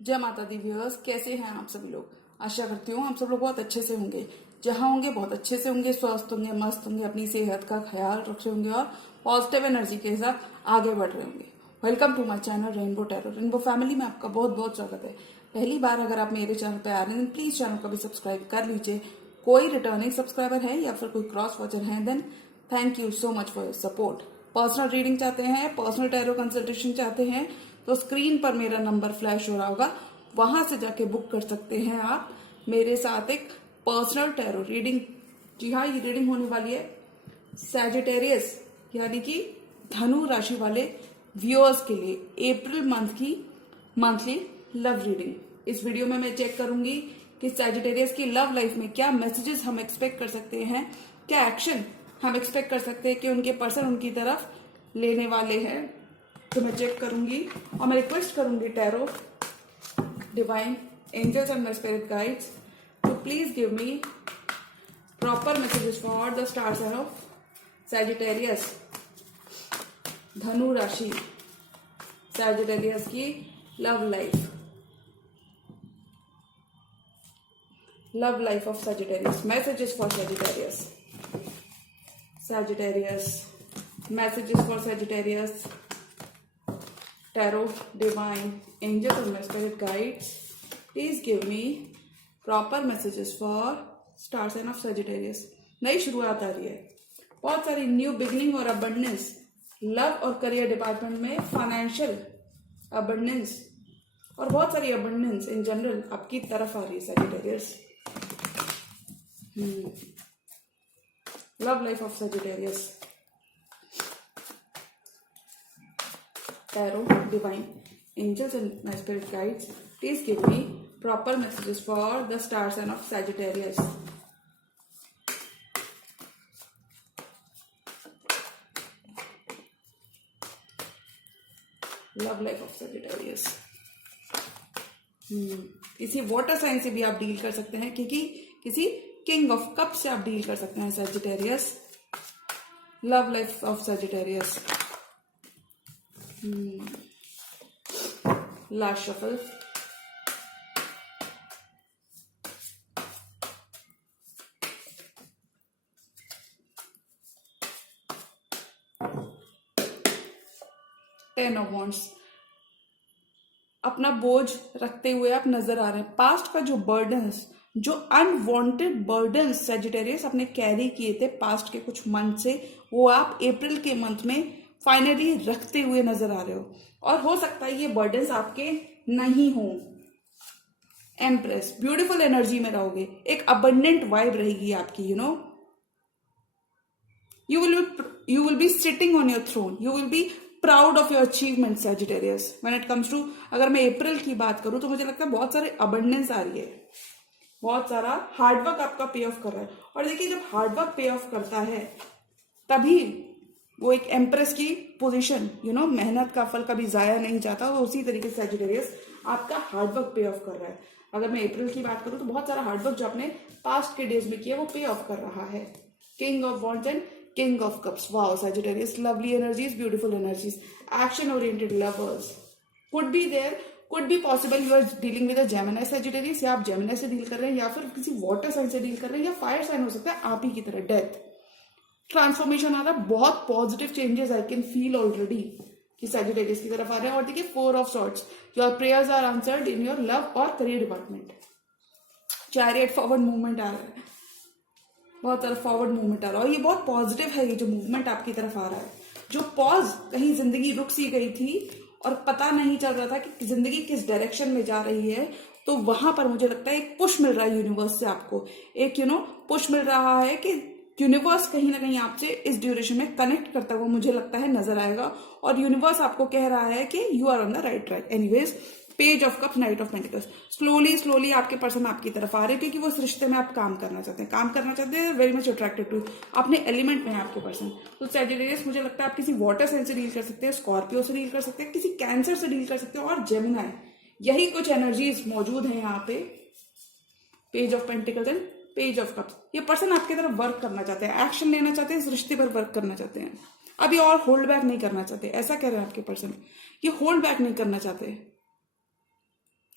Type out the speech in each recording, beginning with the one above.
जय माता the viewers, कैसे हैं आप सभी लोग। आशा करती हूँ आप सब लोग बहुत अच्छे से होंगे। जहाँ होंगे बहुत अच्छे से होंगे, स्वस्थ होंगे, मस्त होंगे, अपनी सेहत का ख्याल रखे होंगे और पॉजिटिव एनर्जी के साथ आगे बढ़ रहे होंगे। Welcome to my channel Rainbow Tarot. Rainbow family में आपका बहुत बहुत स्वागत है। पहली बार अगर आप मेरे चैनल पर आ रहे हैं प्लीज चैनल को भी सब्सक्राइब कर लीजिए। कोई रिटर्निंग सब्सक्राइबर है या फिर कोई क्रॉस वॉचर है then thank you so much for your support. Personal reading चाहते हैं, पर्सनल टैरो कंसल्टेशन चाहते हैं तो स्क्रीन पर मेरा नंबर फ्लैश हो रहा होगा, वहां से जाके बुक कर सकते हैं आप मेरे साथ एक पर्सनल टैरो रीडिंग। जी हाँ, ये रीडिंग होने वाली है सैजिटेरियस यानी कि धनु राशि वाले व्यूअर्स के लिए अप्रैल मंथ की मंथली लव रीडिंग। इस वीडियो में मैं चेक करूंगी कि सैजिटेरियस की लव लाइफ में क्या मैसेजेस हम एक्सपेक्ट कर सकते हैं, क्या एक्शन हम एक्सपेक्ट कर सकते हैं कि उनके पर्सन उनकी तरफ लेने वाले हैं। तो मैं चेक करूंगी और मैं रिक्वेस्ट करूंगी tarot, divine angels and my spirit guides to please give me proper messages for the star sign of Sagittarius, धनु राशि, Sagittarius की love life of Sagittarius, messages for Sagittarius, messages for Sagittarius, tarot, divine angels and my spirit guides, please give me proper messages for star sign of Sagittarius। नई शुरुआत आ रही है, बहुत सारी न्यू बिगनिंग और अबंडेंस, लव और career department में फाइनेंशियल अबंडेंस और बहुत सारी अबंडेंस इन जनरल आपकी तरफ आ रही है Sagittarius। Love life of Sagittarius, tarot, divine angels and my spirit guides, please give me proper messages for the star sign of Sagittarius। Love life of Sagittarius। किसी water sign से भी आप deal कर सकते हैं, क्योंकि किसी किंग ऑफ कप से आप डील कर सकते हैं Sagittarius। Love life of Sagittarius। Last shuffle. Ten of wands. अपना बोझ रखते हुए आप नजर आ रहे हैं। पास्ट का जो बर्डन्स, जो अनवांटेड बर्डन्स Sagittarius अपने कैरी किए थे पास्ट के कुछ मंथ से, वो आप अप्रैल के मंथ में फाइनली रखते हुए नजर आ रहे हो। और हो सकता है ये बर्डन्स आपके नहीं हो। एम्प्रेस, ब्यूटीफुल एनर्जी में रहोगे, एक अबंडेंट वाइब रहेगी आपकी। You will be sitting on your throne, you will be proud of your achievement Sagittarius। When it comes to, अगर मैं अप्रैल की बात करूं तो मुझे लगता है बहुत सारे अबंडेंस आ रही है, बहुत सारा हार्डवर्क आपका पे ऑफ कर रहा है। और देखिए, जब हार्डवर्क पे ऑफ करता है तभी वो एक एम्प्रेस की पोजीशन, मेहनत का फल कभी जाया नहीं जाता। तो उसी तरीके से Sagittarius आपका हार्डवर्क पे ऑफ कर रहा है। अगर मैं अप्रैल की बात करूं तो बहुत सारा हार्डवर्क जो आपने पास्ट के डेज में किया वो पे ऑफ कर रहा है। King of wands and King of Cups. Wow, Sagittarius, lovely energies, beautiful energies, action-oriented lovers. Could be there, could be possible you are dealing with a Gemini Sagittarius, या आप Gemini से डील कर रहे हैं या फिर किसी वाटर साइन से डील कर रहे हैं या फायर साइन हो सकता है आप ही की तरह। डेथ, ट्रांसफॉर्मेशन आ रहा है, बहुत positive changes I can feel already कि Sagittarius की तरफ आ रहे हैं। और देखिए, 4 of Swords, your prayers are answered in your love और career department. Chariot, forward movement आ रहा है, बहुत सारा फॉरवर्ड मूवमेंट आ रहा है और ये बहुत पॉजिटिव है। ये जो मूवमेंट आपकी तरफ आ रहा है, जो पॉज, कहीं जिंदगी रुक सी गई थी और पता नहीं चल रहा था कि जिंदगी किस डायरेक्शन में जा रही है, तो वहां पर मुझे लगता है एक पुश मिल रहा है यूनिवर्स से आपको। एक पुश मिल रहा है कि यूनिवर्स कहीं ना कहीं आपसे इस ड्यूरेशन में कनेक्ट करता हुआ मुझे लगता है नजर आएगा। और यूनिवर्स आपको कह रहा है कि you are on the right track. Anyways, page of cup, knight of pentacles, slowly आपके पर्सन आपकी तरफ आ रहे हैं क्योंकि वो इस रिश्ते में आप काम करना चाहते हैं, वेरी मच अट्रैक्टेड टू, अपने एलिमेंट में है आपके पर्सन। तो Sagittarius मुझे लगता है आप किसी वाटर साइन से डील कर सकते हैं, स्कॉर्पियो से डील कर सकते हैं, किसी कैंसर से डील कर सकते हैं और जेमिनी। यही कुछ एनर्जीज मौजूद है यहाँ पे। Page of pentacles and page of cups. ये पर्सन आपकी तरफ वर्क करना चाहते हैं, एक्शन लेना चाहते हैं, इस रिश्ते पर वर्क करना चाहते हैं। अभी और होल्ड बैक नहीं करना चाहते, ऐसा कह रहे हैं आपके पर्सन। ये होल्ड बैक नहीं करना चाहते,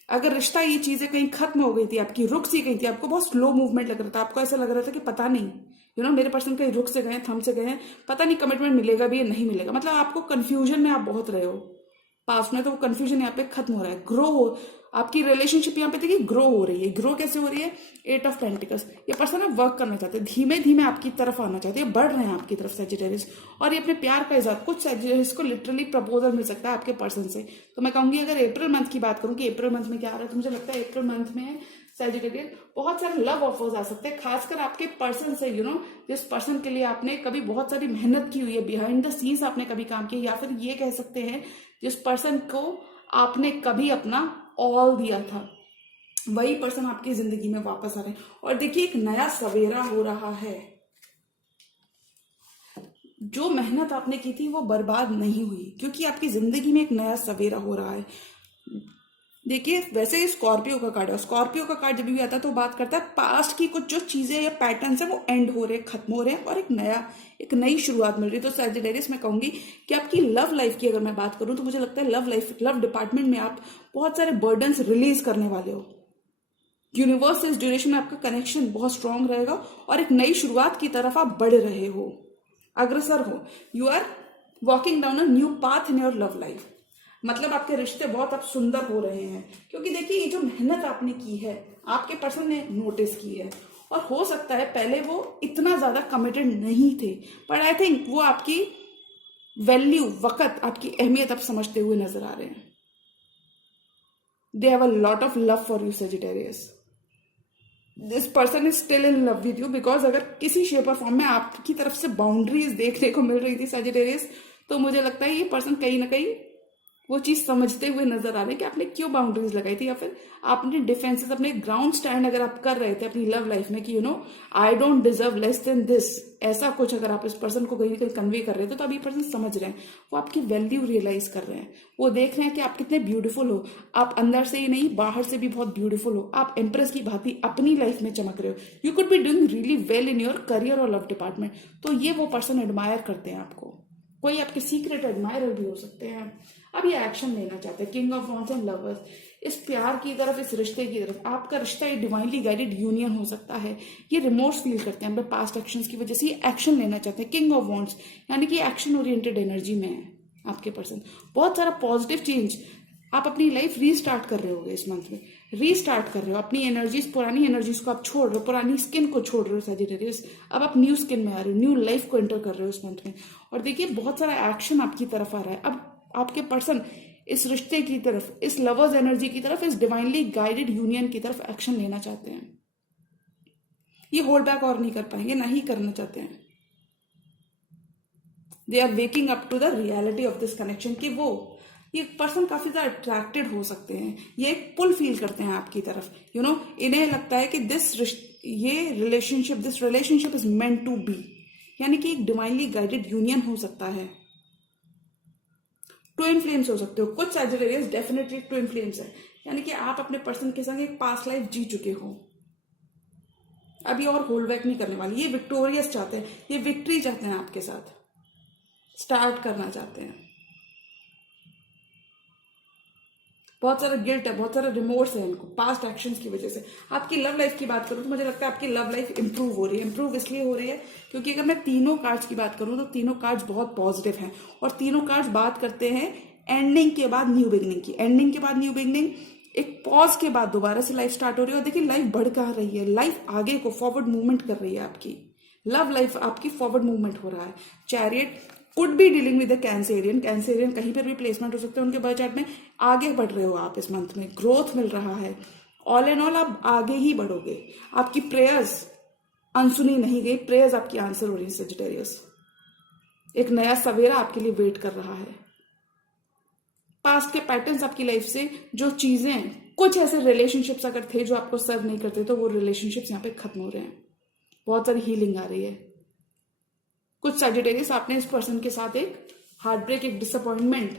अगर रिश्ता ये चीजें कहीं खत्म हो गई थी, आपकी रुक सी गई थी, आपको बहुत स्लो मूवमेंट लग रहा था, आपको ऐसा लग रहा था कि पता नहीं मेरे पर्सन कहीं रुक से गए, थम से गए हैं, पता नहीं कमिटमेंट मिलेगा भी या नहीं मिलेगा, मतलब आपको कंफ्यूजन में आप बहुत रहे हो पास्ट में, तो वो कंफ्यूजन यहाँ पे खत्म हो रहा है, ग्रो हो आपकी रिलेशनशिप। यहाँ पे देखिए ग्रो हो रही है। ग्रो कैसे हो रही है? 8 ऑफ पेंटिकल्स। ये पर्सन अब वर्क करना चाहते हैं, धीमे धीमे आपकी तरफ आना चाहते हैं, बढ़ रहे हैं आपकी तरफ सैजिटेरियस, और ये अपने प्यार का इजहार, कुछ सैजिटेरियस को लिटरली प्रपोजल मिल सकता है आपके पर्सन से। तो मैं कहूंगी अगर अप्रैल मंथ की बात करूं कि अप्रैल मंथ में क्या आ रहा है, तो मुझे लगता है अप्रैल मंथ में सैजिटेरियस बहुत सारे लव ऑफर्स आ सकते हैं, खासकर आपके पर्सन से, जिस पर्सन के लिए आपने कभी बहुत सारी मेहनत की हुई है, बिहाइंड द सीन्स आपने कभी काम किया, या फिर ये कह सकते हैं जिस पर्सन को आपने कभी अपना ऑल दिया था, वही पर्सन आपकी जिंदगी में वापस आ रहे हैं। और देखिए एक नया सवेरा हो रहा है, जो मेहनत आपने की थी वो बर्बाद नहीं हुई, क्योंकि आपकी जिंदगी में एक नया सवेरा हो रहा है। देखिए वैसे स्कॉर्पियो का कार्ड है, स्कॉर्पियो का कार्ड जब भी आता है तो बात करता है पास्ट की कुछ जो चीजें या पैटर्न्स है वो एंड हो रहे हैं, खत्म हो रहे हैं, और एक नई शुरुआत मिल रही है। तो सैजिटेरियस मैं कहूंगी कि आपकी लव लाइफ की अगर मैं बात करूं तो मुझे लगता है लव डिपार्टमेंट में आप बहुत सारे बर्डन्स रिलीज करने वाले हो। यूनिवर्स से इस ड्यूरेशन में आपका कनेक्शन बहुत स्ट्रांग रहेगा, और एक नई शुरुआत की तरफ आप बढ़ रहे हो, अग्रसर हो। You are walking down a new path in your love life. मतलब आपके रिश्ते बहुत अब सुंदर हो रहे हैं, क्योंकि देखिए ये जो मेहनत आपने की है आपके पर्सन ने नोटिस की है, और हो सकता है पहले वो इतना ज्यादा कमिटेड नहीं थे, पर आई थिंक वो आपकी वैल्यू, वक्त, आपकी अहमियत अब समझते हुए नजर आ रहे हैं। They have a lot of love for you Sagittarius. This person is still in love with you, because अगर किसी शेप और फॉर्म में आपकी तरफ से बाउंड्रीज देखने को मिल रही थी सैजिटेरियस, तो मुझे लगता है ये पर्सन कहीं ना कहीं वो चीज समझते हुए नजर आ रहे हैं कि आपने क्यों बाउंड्रीज लगाई थी, या फिर आपने डिफेंसेस, अपने ग्राउंड स्टैंड अगर आप कर रहे थे अपनी लव लाइफ में कि I don't deserve less than this, ऐसा कुछ अगर आप इस पर्सन को कहीं ना कहीं कन्वे कर रहे थे, तो अभी पर्सन समझ रहे हैं, वो आपकी वैल्यू रियलाइज कर रहे हैं, वो देख रहे हैं कि आप कितने ब्यूटीफुल हो, आप अंदर से ही नहीं बाहर से भी बहुत ब्यूटीफुल हो, आप एम्प्रेस की भांति अपनी लाइफ में चमक रहे हो, you could be doing really well in your career और लव डिपार्टमेंट। तो ये वो पर्सन एडमायर करते हैं आपको, कोई आपके सीक्रेट एडमायरर भी हो सकते हैं। अब ये एक्शन लेना चाहते हैं, king of wands and lovers, इस प्यार की तरफ, इस रिश्ते की तरफ। आपका रिश्ता ये डिवाइनली गाइडेड यूनियन हो सकता है, ये रिमोर्स फील करते हैं अपने पास्ट एक्शंस की वजह से, ये एक्शन लेना चाहते हैं। किंग ऑफ वॉन्ड्स यानी कि एक्शन ओरिएंटेड एनर्जी में है आपके पर्सन, बहुत सारा पॉजिटिव चेंज, आप अपनी लाइफ रीस्टार्ट कर रहे होगे इस मंथ में, रीस्टार्ट कर रहे हो अपनी एनर्जीज, पुरानी एनर्जीज को आप छोड़ रहे हो, पुरानी स्किन को छोड़ रहे हो सैजिटेरियस, अब आप न्यू स्किन में आ रहे हो, न्यू लाइफ को एंटर कर रहे हो इस मंथ में। और देखिए बहुत सारा एक्शन आपकी तरफ आ रहा है, अब आपके पर्सन इस रिश्ते की तरफ, इस लवर्स एनर्जी की तरफ, इस डिवाइनली गाइडेड यूनियन की तरफ एक्शन लेना चाहते हैं। ये होल्ड बैक और नहीं कर पाएंगे, ना ही करना चाहते हैं। They are waking up to the reality of this connection, कि वो ये पर्सन काफी ज्यादा अट्रैक्टेड हो सकते हैं, ये एक पुल फील करते हैं आपकी तरफ, इन्हें लगता है कि this relationship is meant to be, यानी कि एक डिवाइनली गाइडेड यूनियन हो सकता है। ट्विन फ्लेम्स हो सकते हो, कुछ सैजिटेरियस डेफिनेटली ट्विन फ्लेम्स है, यानी कि आप अपने पर्सन के संग एक पास्ट लाइफ जी चुके हो, अभी और होल्ड बैक नहीं करने वाली, ये विक्टोरियस चाहते हैं, ये विक्ट्री चाहते हैं, आपके साथ स्टार्ट करना चाहते हैं। बहुत सारा गिल्ट है, बहुत सारा रिमोर्स है इनको पास्ट एक्शंस की वजह से। आपकी लव लाइफ की बात करूं तो मुझे लगता है आपकी लव लाइफ इंप्रूव हो रही है। इंप्रूव इसलिए हो रही है क्योंकि अगर मैं तीनों कार्ड्स की बात करूं तो तीनों कार्ड्स बहुत पॉजिटिव हैं, और तीनों कार्ड्स बात करते हैं एंडिंग के बाद न्यू बिगनिंग की, एंडिंग के बाद न्यू बिगनिंग, एक पॉज के बाद दोबारा से लाइफ स्टार्ट हो रही है। और देखिए लाइफ बढ़ कहाँ रही है, लाइफ आगे को फॉरवर्ड मूवमेंट कर रही है, आपकी लव लाइफ आपकी फॉरवर्ड मूवमेंट हो रहा है। Chariot could be dealing with the Cancerian, Cancerian कहीं पर भी प्लेसमेंट हो सकते हैं उनके बर्थ चार्ट में। आगे बढ़ रहे हो आप इस मंथ में, ग्रोथ मिल रहा है, ऑल एंड ऑल आप आगे ही बढ़ोगे। आपकी प्रेयर्स अनसुनी नहीं गई, प्रेयर्स आपकी आंसर हो रही है सजिटेरियस। एक नया सवेरा आपके लिए वेट कर रहा है। पास्ट के पैटर्न्स आपकी लाइफ से जो चीजें, कुछ ऐसे रिलेशनशिप्स अगर थे जो आपको सर्व नहीं करते तो वो रिलेशनशिप्स यहाँ पे खत्म हो रहे हैं, बहुत सारी हीलिंग आ रही है। कुछ सजिटेरियस आपने इस पर्सन के साथ एक हार्ट ब्रेक, एक डिसअपॉइंटमेंट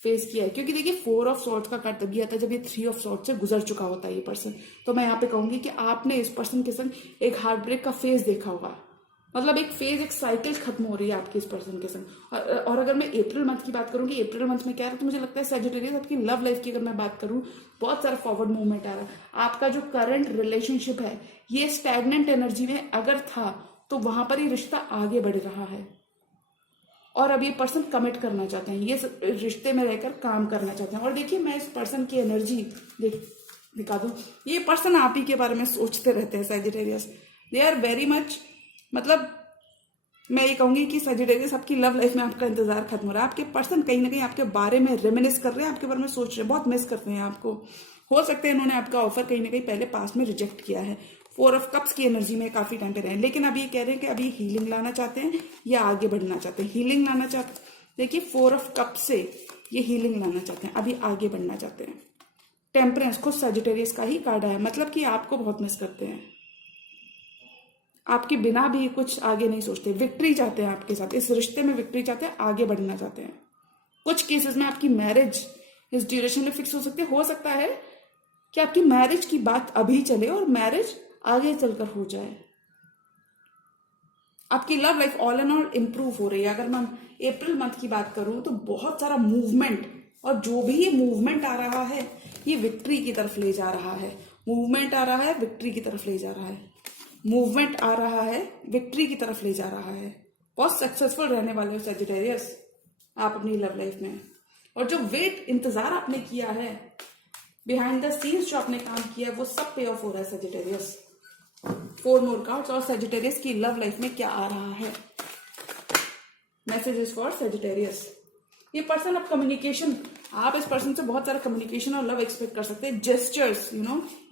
फेस किया है, क्योंकि देखिए 4 ऑफ सॉर्ट्स का कार्ड तभी आता है जब ये 3 ऑफ सॉर्ट्स से गुजर चुका होता है ये पर्सन। तो मैं यहाँ पे कहूंगी कि आपने इस पर्सन के संग एक हार्ट ब्रेक का फेस देखा होगा, मतलब एक फेज, एक साइकिल खत्म हो रही है आपके इस पर्सन के संग। और अगर मैं अप्रैल मंथ की बात करूंगी, अप्रैल मंथ में क्या है, तो मुझे लगता है सैजिटेरियस आपकी लव लाइफ की अगर मैं बात करूं, बहुत सारा फॉरवर्ड मूवमेंट आ रहा है। आपका जो करंट रिलेशनशिप है ये स्टैग्नेंट एनर्जी में अगर था तो वहां पर ये रिश्ता आगे बढ़ रहा है, और अब ये पर्सन कमिट करना चाहते हैं, ये रिश्ते में रहकर काम करना चाहते हैं। और देखिए मैं इस पर्सन की एनर्जी दिखा दूं, ये पर्सन आप ही के बारे में सोचते रहते हैं Sagittarius. They are very much, मतलब मैं ये कहूंगी कि सैजिटेरियस आपकी लव लाइफ में आपका इंतजार खत्म हो रहा है। आपके पर्सन कहीं ना कहीं आपके बारे में रेमिनिस कर रहे हैं, आपके बारे में सोच रहे हैं, बहुत मिस करते हैं आपको। हो सकता है इन्होंने आपका ऑफर कहीं ना कहीं पहले पास में रिजेक्ट किया है। 4 ऑफ कप्स की एनर्जी में काफी टाइम पे रहे हैं, लेकिन अब ये कह रहे हैं कि अभी हीलिंग लाना चाहते हैं या आगे बढ़ना चाहते हैं। हीलिंग लाना चाहते, देखिए 4 ऑफ कप से ये हीलिंग लाना चाहते हैं, अभी आगे बढ़ना चाहते हैं। टेम्परेंस खुद सैजिटेरियस का ही कार्ड है, मतलब कि आपको बहुत मिस करते हैं, आपके बिना भी कुछ आगे नहीं सोचते। विक्ट्री चाहते हैं आपके साथ, इस रिश्ते में विक्ट्री चाहते हैं, आगे बढ़ना चाहते हैं। कुछ केसेस में आपकी मैरिज इस ड्यूरेशन में फिक्स हो सकती है। हो सकता है कि आपकी मैरिज की बात अभी चले और मैरिज आगे चलकर हो जाए। आपकी love life all and all improve हो रही है। अगर मैं अप्रैल मंथ की बात करूं तो बहुत सारा मूवमेंट, और जो भी ये मूवमेंट आ रहा है ये विक्ट्री की तरफ ले जा रहा है। मूवमेंट आ रहा है, विक्ट्री की तरफ ले जा रहा है। मूवमेंट आ रहा है, विक्ट्री की तरफ ले जा रहा है। बहुत सक्सेसफुल रहने वाले हो सैजिटेरियस आप अपनी लव लाइफ में। और जो वेट इंतजार आपने किया है, बिहाइंड द सीन्स जो आपने काम किया है, वो सब पे ऑफ हो रहा है सैजिटेरियस। 4 मोर कार्ड्स, और सैजिटेरियस की लव लाइफ में क्या आ रहा है। Messages for Sagittarius. ये पर्सन अब कम्युनिकेशन, आप इस पर्सन से बहुत सारा कम्युनिकेशन और लव एक्सपेक्ट कर सकते हैं। जेस्चर्स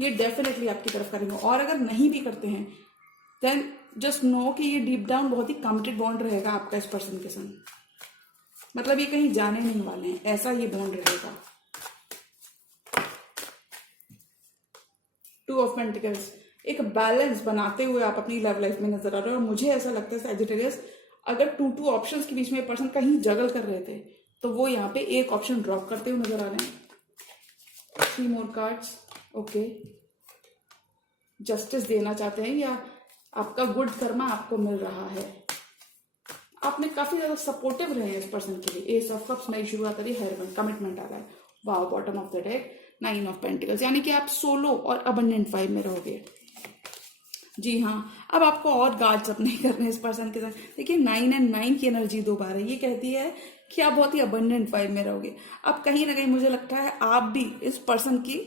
ये डेफिनेटली आपकी तरफ करेंगे। और अगर नहीं भी करते हैं देन जस्ट नो कि ये डीप डाउन बहुत ही कमिटेड बॉन्ड रहेगा आपका इस पर्सन के संग। मतलब ये कहीं जाने नहीं वाले हैं, ऐसा ये बॉन्ड रहेगा। 2 ऑफ पेंटिकल्स, एक बैलेंस बनाते हुए आप अपनी लव लाइफ में नजर आ रहे हो। और मुझे ऐसा लगता है सैजिटेरियस अगर 2 ऑप्शंस के बीच में पर्सन कहीं जगल कर रहे थे तो वो यहाँ पे एक ऑप्शन ड्रॉप करते हुए नजर आ रहे हैं। 3 मोर कार्ड्स, ओके। जस्टिस देना चाहते हैं या आपका गुड कर्मा आपको मिल रहा है। आपने काफी ज्यादा सपोर्टिव रहे हैं इस पर्सन के लिए। एस ऑफ कप्स, नई शुरुआत आ रही है, कमिटमेंट आ रहा है। Wow, bottom of the deck 9 of pentacles, यानी कि आप सोलो और अबंडेंट वाइब में रहोगे। जी हाँ, अब आपको और गार्ड्स अप नहीं करने इस पर्सन के साथ। देखिए 9 एंड 9 की एनर्जी 2 बार है, ये कहती है कि आप बहुत ही अबंडेंट वाइब में रहोगे। अब कहीं ना कहीं मुझे लगता है आप भी इस पर्सन की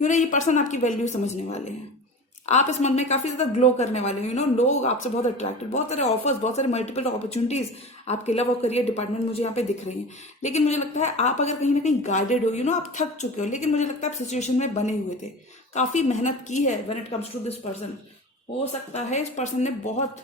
ये पर्सन आपकी वैल्यू समझने वाले हैं। आप इस मन में काफी ज्यादा ग्लो करने वाले हो। लोग आपसे बहुत अट्रैक्टेड, बहुत सारे ऑफर्स, बहुत सारे मल्टीपल अपॉर्चुनिटीज आपके लव और करियर डिपार्टमेंट मुझे यहाँ पे दिख रही हैं। लेकिन मुझे लगता है आप अगर कहीं ना कहीं गार्डेड हो, आप थक चुके हो, लेकिन मुझे लगता है आप सिचुएशन में बने हुए थे, काफी मेहनत की है when it comes to this person. हो सकता है इस पर्सन ने बहुत,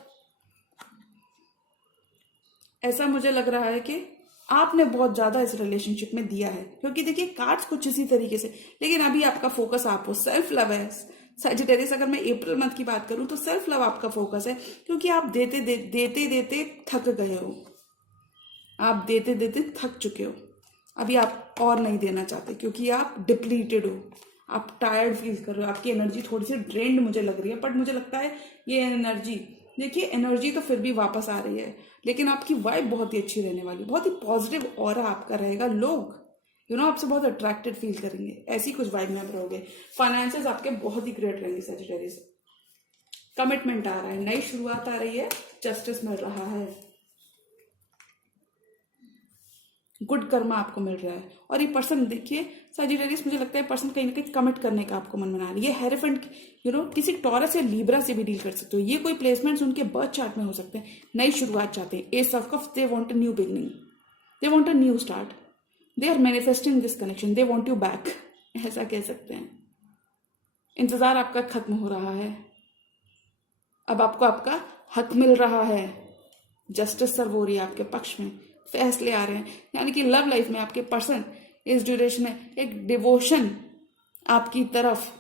ऐसा मुझे लग रहा है कि आपने बहुत ज्यादा इस रिलेशनशिप में दिया है, क्योंकि देखिए कार्ड्स कुछ इसी तरीके से। लेकिन अभी आपका फोकस आप हो, सेल्फ लव है सैजिटेरियस। अगर मैं अप्रैल मंथ की बात करूं तो सेल्फ लव आपका फोकस है, क्योंकि आप देते देते थक गए हो, आप देते देते थक चुके हो। अभी आप और नहीं देना चाहते क्योंकि आप डिप्लीटेड हो, आप टायर्ड फील कर रहे हो, आपकी एनर्जी थोड़ी सी ड्रेन्ड मुझे लग रही है। बट मुझे लगता है ये एनर्जी, देखिए एनर्जी तो फिर भी वापस आ रही है, लेकिन आपकी वाइब बहुत ही अच्छी रहने वाली, बहुत ही पॉजिटिव ऑरा आपका रहेगा। लोग आपसे बहुत अट्रैक्टेड फील करेंगे, ऐसी कुछ वाइब में आप रहोगे। फाइनेंसेस आपके बहुत ही ग्रेट रहेंगे सैजिटेरियस। कमिटमेंट आ रहा है, नई शुरुआत आ रही है, जस्टिस मिल रहा है, गुड कर्मा आपको मिल रहा है। और ये पर्सन देखिए सैजिटेरियस, मुझे लगता है पर्सन कहीं ना कहीं कमिट करने का आपको मन बना रही है। ये हेरेफेंट किसी टॉरस या लीब्रा से भी डील कर सकते हो। ये कोई प्लेसमेंट्स उनके बर्थ चार्ट में हो सकते हैं। नई शुरुआत चाहते हैं। Ace of cups, they want a new beginning, they want a new start, they are manifesting this connection, they want you back, ऐसा कह सकते हैं। इंतजार आपका खत्म हो रहा है, अब आपको आपका हक मिल रहा है, जस्टिस सर्व हो रही है आपके पक्ष में, फैसले आ रहे हैं। यानी कि लव लाइफ में आपके पर्सन इस ड्यूरेशन में एक डिवोशन आपकी तरफ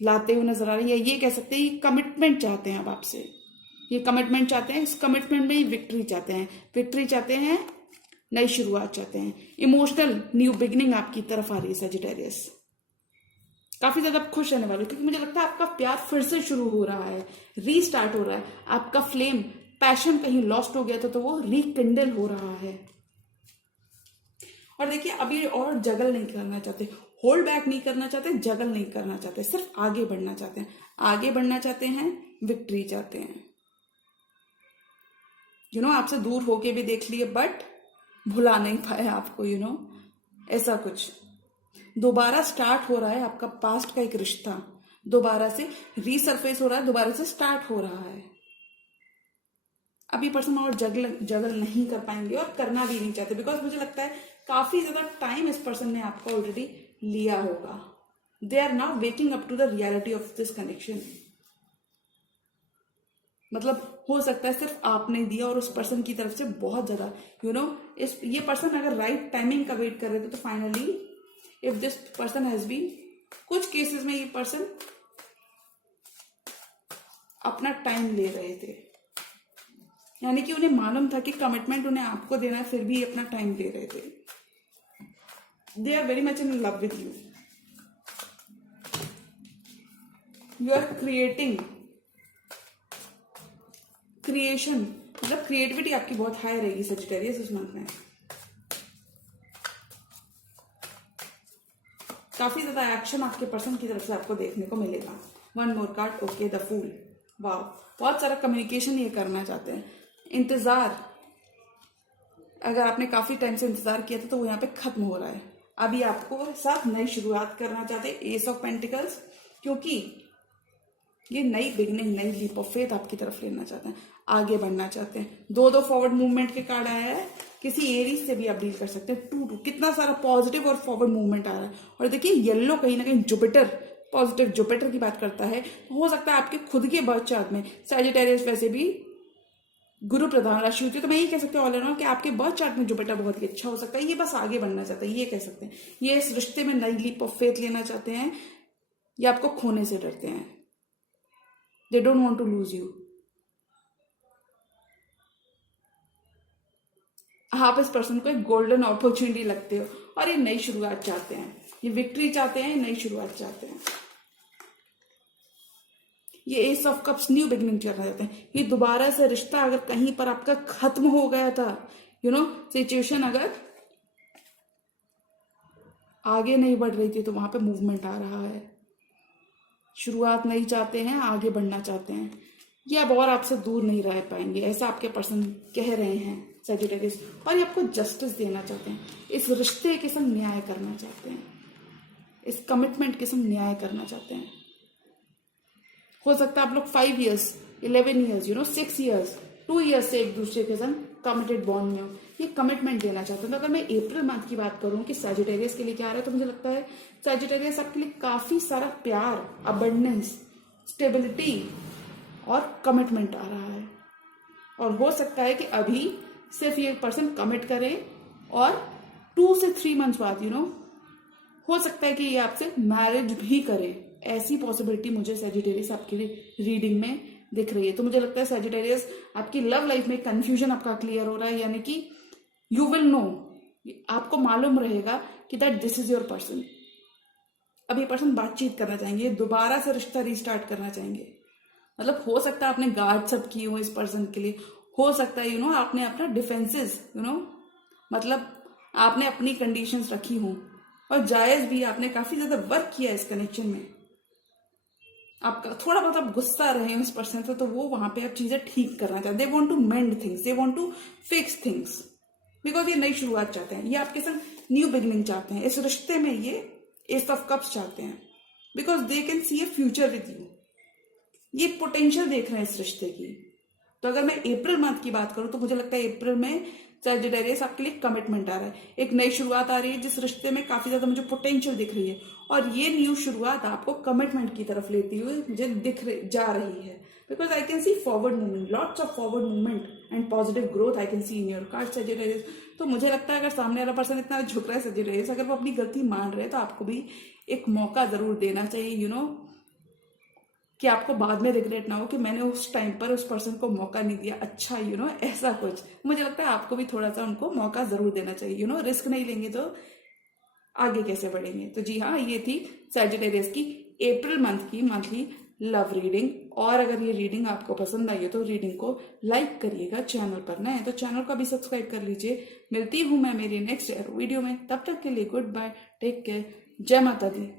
लाते हुए नजर आ रही है। ये कह सकते हैं ये कमिटमेंट चाहते हैं अब आपसे, ये कमिटमेंट चाहते हैं, इस कमिटमेंट में ही विक्ट्री चाहते हैं, विक्ट्री चाहते हैं, नई शुरुआत चाहते हैं। इमोशनल न्यू बिगिनिंग आपकी तरफ आ रही है सैजिटेरियस। काफी ज्यादा खुश रहने वाले हो, क्योंकि मुझे लगता है आपका प्यार फिर से शुरू हो रहा है, रीस्टार्ट हो रहा है। आपका फ्लेम, पैशन कहीं लॉस्ट हो गया था तो वो रिकिंडल हो रहा है। और देखिए अभी और जगल नहीं करना चाहते, होल्ड बैक नहीं करना चाहते, जगल नहीं करना चाहते, सिर्फ आगे बढ़ना चाहते हैं। आगे बढ़ना चाहते हैं, विक्ट्री चाहते हैं। आपसे दूर होके भी देख लिए बट भुला नहीं पाए आपको, ऐसा कुछ। दोबारा स्टार्ट हो रहा है आपका पास्ट का एक रिश्ता, दोबारा से रीसरफेस हो रहा है, दोबारा से स्टार्ट हो रहा है। अभी पर्सन और जगल नहीं कर पाएंगे और करना भी नहीं चाहते, बिकॉज मुझे लगता है काफी ज्यादा टाइम इस पर्सन ने आपका ऑलरेडी लिया होगा। They are now waking up to the reality of this connection. मतलब हो सकता है सिर्फ आपने दिया और उस पर्सन की तरफ से बहुत ज्यादा ये पर्सन अगर राइट टाइमिंग का वेट कर रहे थे तो finally if this person has been, कुछ केसेस में ये पर्सन अपना टाइम ले रहे थे, यानी कि उन्हें मालूम था कि कमिटमेंट उन्हें आपको देना है, फिर भी अपना टाइम दे रहे थे। They are very much in love with you. You are creation, मतलब क्रिएटिविटी आपकी बहुत हाई रहेगी सजिटेरियस इस मंथ में। काफी ज्यादा एक्शन आपके पर्सन की तरफ से आपको देखने को मिलेगा। One more card, okay, the fool. वाह, बहुत सारा कम्युनिकेशन ये करना चाहते हैं। इंतजार, अगर आपने काफी टाइम से इंतजार किया था तो वो यहाँ पे खत्म हो रहा है। अभी आपको साथ नई शुरुआत करना चाहते हैं, एस ऑफ पेंटिकल्स, क्योंकि ये नई बिगनिंग, नई लीप ऑफ फेथ आपकी तरफ लेना चाहते हैं, आगे बढ़ना चाहते हैं। दो फॉरवर्ड मूवमेंट के कार्ड आया है, किसी एरीज से भी आप डील कर सकते हैं। 2 कितना सारा पॉजिटिव और फॉरवर्ड मूवमेंट आ रहा है। और देखिए येलो कहीं ना कहीं जुपिटर, पॉजिटिव जुपिटर की बात करता है। हो सकता है आपके खुद के बर्थ चार्ट में सैजिटेरियस वैसे भी गुरु प्रधान राशि होती है, तो मैं ये कह सकती हूँ ऑल इन ऑल कि आपके बर्थ चार्ट में जुपिटर बहुत ही अच्छा हो सकता है। ये बस आगे बढ़ना चाहते हैं, ये कह सकते हैं। ये इस रिश्ते में नई लीप ऑफ फेथ लेना चाहते हैं, या आपको खोने से डरते हैं। They don't want to lose you. आप इस पर्सन को एक गोल्डन अपॉर्चुनिटी लगते हो और ये नई शुरुआत चाहते हैं, ये विक्ट्री चाहते हैं, नई शुरुआत चाहते हैं। ये S of cups, new beginning करना चाहते हैं। ये दोबारा से रिश्ता अगर कहीं पर आपका खत्म हो गया था, सिचुएशन अगर आगे नहीं बढ़ रही थी तो वहां पे मूवमेंट आ रहा है। शुरुआत नहीं चाहते हैं, आगे बढ़ना चाहते हैं। ये अब और आपसे दूर नहीं रह पाएंगे, ऐसा आपके पर्सन कह रहे हैं सजिटेरियस। और ये आपको जस्टिस देना चाहते हैं, इस रिश्ते के संग न्याय करना चाहते हैं, इस कमिटमेंट के संग न्याय करना चाहते हैं। हो सकता है आप लोग 5 years, 11 years, 6 years, 2 years से एक दूसरे के संग कमिटेड बॉन्ड में हो, ये कमिटमेंट देना चाहते हैं। तो अगर मैं अप्रैल मंथ की बात करूं कि सैजिटेरियस के लिए क्या आ रहा है, तो मुझे लगता है सैजिटेरियस आपके लिए काफी सारा प्यार, अबंडेंस, स्टेबिलिटी और कमिटमेंट आ रहा है। और हो सकता है कि अभी सिर्फ ये पर्सन कमिट करे और 2 से 3 months बाद हो सकता है कि ये आपसे मैरिज भी करे। ऐसी पॉसिबिलिटी मुझे सैजिटेरियस आपके लिए रीडिंग में दिख रही है। तो मुझे लगता है सैजिटेरियस आपकी लव लाइफ में कंफ्यूजन आपका क्लियर हो रहा है, यानी कि यू विल नो, आपको मालूम रहेगा कि that this is your person. अब ये पर्सन बातचीत करना चाहेंगे, दोबारा से रिश्ता रिस्टार्ट करना चाहेंगे। मतलब हो सकता है आपने गार्ड सब किए हो इस पर्सन के लिए, हो सकता है आपने अपना डिफेंसेस मतलब आपने अपनी कंडीशंस रखी हो, और जायज भी आपने काफी ज्यादा वर्क किया इस कनेक्शन में। आपका थोड़ा बहुत आप गुस्सा रहे हो इस पर्सन से, तो वो वहां पे आप चीजें ठीक करना चाहते हैं। They want to mend things, they want to fix things, because ये नई शुरुआत चाहते हैं, ये आपके साथ न्यू बिगिनिंग चाहते हैं। इस रिश्ते में ये एस ऑफ कप्स चाहते हैं, because they can see A future with you. ये पोटेंशियल देख रहे हैं इस रिश्ते की। तो अगर मैं अप्रैल मंथ की बात करूं तो मुझे लगता है अप्रैल में सैजिटेरियस आपके लिए कमिटमेंट आ रहा है, एक नई शुरुआत आ रही है जिस रिश्ते में काफी ज्यादा मुझे पोटेंशियल दिख रही है। और ये न्यू शुरुआत आपको कमिटमेंट की तरफ लेती हुई मुझे जा रही है, because I can see forward movement, lots of forward movement and positive growth I can see in your card Sagittarius. तो मुझे लगता है अगर सामने वाला पर्सन इतना झुक रहा है सैजिटेरियस, अगर वो अपनी गलती मान रहे हैं तो आपको भी एक मौका जरूर देना चाहिए, कि आपको बाद में रिग्रेट ना हो कि मैंने उस टाइम पर उस पर्सन को मौका नहीं दिया। अच्छा ऐसा कुछ मुझे लगता है आपको भी थोड़ा सा उनको मौका जरूर देना चाहिए। रिस्क नहीं लेंगे तो आगे कैसे बढ़ेंगे। तो जी हाँ, ये थी सैजिटेरियस की अप्रैल मंथ की मंथली लव रीडिंग। और अगर ये रीडिंग आपको पसंद आई है तो रीडिंग को लाइक करिएगा, चैनल पर नए हैं तो चैनल को भी सब्सक्राइब कर लीजिए। मिलती हूं मैं मेरी नेक्स्ट वीडियो में, तब तक के लिए गुड बाय, टेक केयर, जय माता दी।